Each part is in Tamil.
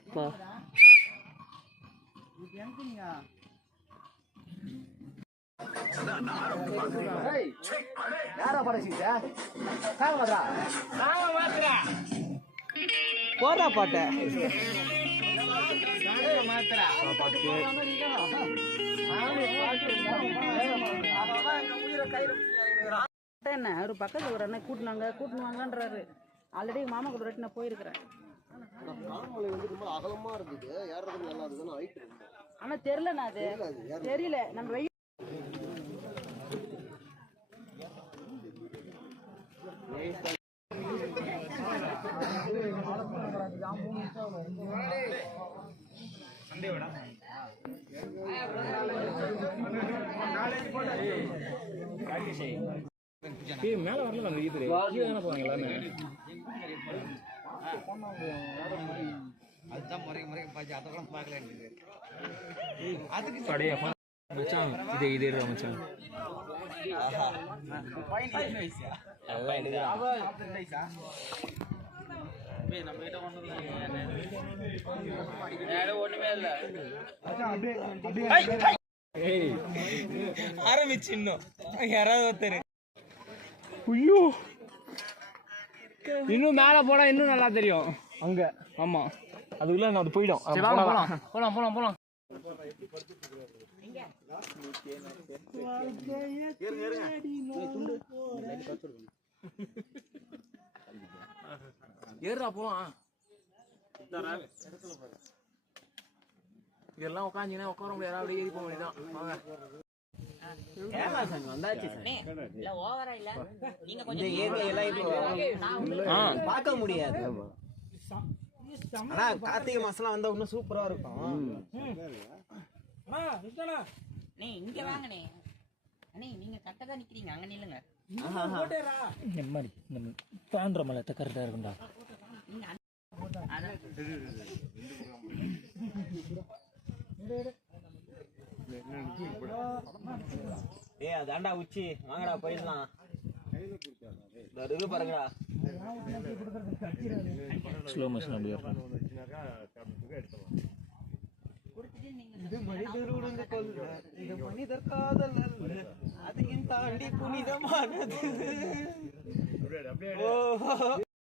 அப்பா யாரா படைச்சீங்க போதா பாட்ட என்ன ஒரு பக்கத்துல ஒரு அண்ணன் கூட்டுவாங்கன்றாரு. ஆல்ரெடி மாமா கூட ரெட்டு நான் போயிருக்கிறேன். அகலமா இருக்குது, ஏறது நல்லா இருக்குன்னு ஹைட் இருக்கு. ஆனா தெரியலண்ணா, அது தெரியல. நம்ம மேல வரல போவாங்க எல்லாமே. அதுதான் முறைக்கு பாச்சு அதெல்லாம் பார்க்கல. அதுக்கு மச்சான் இது மச்சான். ஒண்ணுமே இல்ல ஆரம்பிச்சு இன்னும் யாராவது ஒருத்தர் இன்னும் மேல போனா இன்னும் நல்லா தெரியும் அங்க. ஆமா, அதுக்குள்ள அது போயிடும். போலாம் போலாம் போலாம். ஏறா போலாம். இதெல்லாம் உட்காந்துங்கன்னா உட்கார முடியாது, அப்படியே ஏறி போக வேண்டியதான். பார்க்க முடியாது. ஆனா கார்த்திகை மாசம் வந்தா இன்னும் சூப்பரா இருக்கும். இங்க வாங்கண்ணே. நீங்க கரெக்டா நிக்கிறீங்க, அங்க நில்லுங்க. தாண்டற மலை கரெக்டா இருக்கும்டா. அதாண்டா உச்சி, வாங்கடா போயிடலாம். பாருங்கடா ஸ்லோ மோஷன் அப்படியே இது மனிதர் காதல் அல்ல, அதையும் தாண்டி புனிதமானது.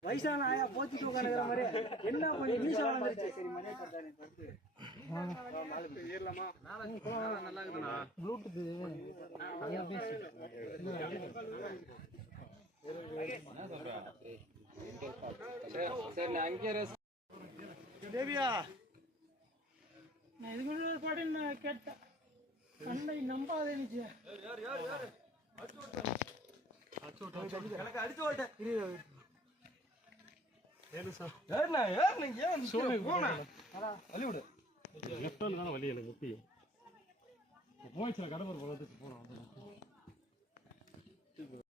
வயசான ஆயா போத்திட்டு உட்காந்துக்கிற மாதிரி என்ன கொஞ்சம் இங்கிலீஷ் வளர்ந்துருச்சு. சரி மரியாதை நல்லா இருக்குதுண்ணா. ப்ளூடூத் தேவியா, நான் இதுக்கு பாட்டு கேட்டேன். கண்ணை நம்பாத இருந்துச்சு. அடிச்சு ஓட்டேன். வழி எனக்கு முக்கியம் போயிடுச்சு. கடம்பூர் போகிறதுக்கு போனோம்.